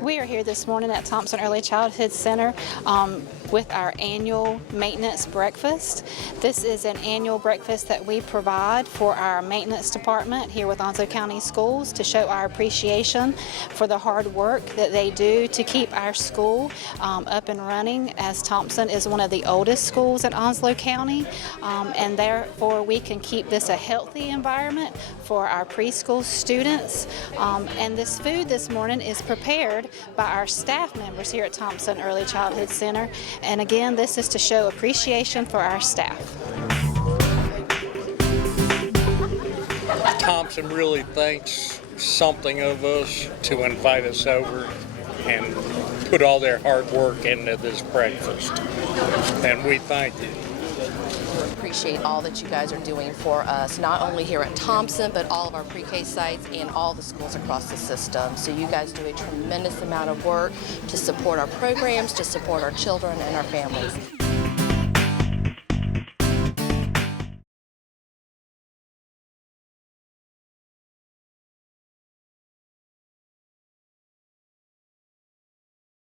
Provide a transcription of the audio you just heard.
We are here this morning at Thompson Early Childhood Center with our annual maintenance breakfast. This is an annual breakfast that we provide for our maintenance department here with Onslow County Schools to show our appreciation for the hard work that they do to keep our school up and running, as Thompson is one of the oldest schools in Onslow County, and therefore we can keep this a healthy environment for our preschool students. And this food this morning is prepared by our staff members here at Thompson Early Childhood Center. And again, this is to show appreciation for our staff. Thompson really thinks something of us to invite us over and put all their hard work into this breakfast. And we thank you. Appreciate all that you guys are doing for us, not only here at Thompson, but all of our pre-K sites and all the schools across the system. So you guys do a tremendous amount of work to support our programs, to support our children and our families.